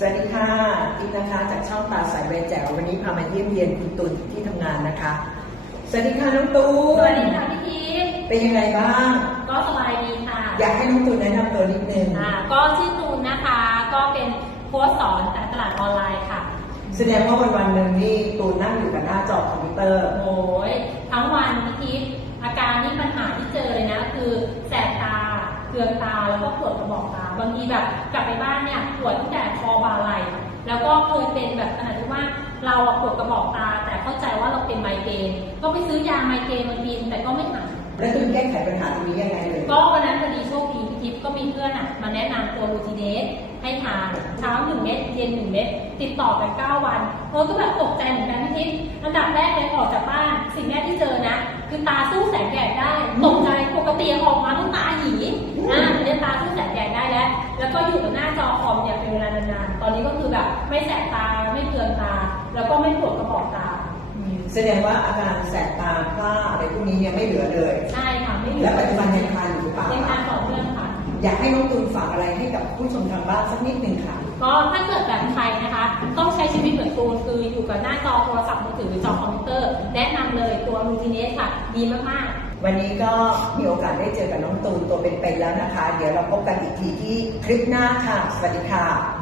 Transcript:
สวัสดีค่ะติ๊กนะคะจากช่องตาสายแววแจ๋ววันนี้พามาเยี่ยมเยียนคุณตูนที่ทำงานนะคะ สวัสดีค่ะน้องตูสวัสนดีค่ะพี่ทิพย์เป็นยังไงบ้าง ก็สบายดีค่ะ อยากให้น้องตูนแนะนำตัวนิดนึงอ่าก็ชื่อตูนนะคะ ก็เป็นโค้ชสอนการตลาดออนไลน์ค่ะ แสดงว่าวันวันๆหนึ่งนี่ตูนนั่งอยู่กับหน้าจอคอมพิวเตอร์ โอ้ยทั้งวันพี่ทิพย์อาการนี่ปัญหาที่เจอเลยนะ คือแสบตา เคืองตาแล้วก็ปวดกระบอกตาบางทีแบบกลับไปบ้านเนี่ยปวดตั้งแต่คอบ่าไหล่แล้วก็เคยเป็นแบบขนาดที่ว่าเราอะปวดกระบอกตา แต่เข้าใจว่าเราเป็นไมเกรนก็ไปซื้อยาไมเกรนมากินแต่ก็ไม่หายแล้วตูนแก้ไขปัญหาตรงนี้ยังไงเลยก็วันนั้นพอดีโชคดีพี่ทิพย์ก็มีเพื่อนอะมาแนะนำตัวลูทิเนสให้ทานเช้าหนึ่งเม็ดเย็นหนึ่งเม็ดติดต่อกันเก้าวันโอ้ก็แบบตกใจเหมือนกันพี่ทิพย์อันดับแรกเลยออกจากบ้านสิ่งแรกที่เจอนะ คือตาสู้แสงแดดได้ต แล้วแล้วก็อยู่กับหน้าจอคอมเนี่ยเป็นเวลานานๆ ตอนนี้ก็คือแบบไม่แสบตาไม่เคืองตา แล้วก็ไม่ปวดกระบอกตาอืมแสดงว่าอาการแสบตาพร่าอะไรพวกนี้เนี่ยไม่เหลือเลย ใช่ค่ะไม่เหลืและอปัจจุบันยังทานอยู่หรือเปล่ายังทานต่อเนื่องค่ะ อยากให้น้องตูนฝากอะไรให้กับผู้ชมทางบ้านสักนิดหนึ่งค่ะ ก็ถ้าเกิดแบบใครนะคะ ต้องใช้ชีวิตเหมือนตูนคืออยู่กับหน้าจอโทรศัพท์มือถือหรือจอคอมพิวเตอร์แนะนำเลยตัวลูทิเนสค่ะ ดีมากๆ วันนี้ก็มีโอกาสได้เจอกับน้องตูนตัวเป็นๆแล้วนะคะ เดี๋ยวเราพบกันอีกทีที่คลิปหน้าค่ะ สวัสดีค่ะ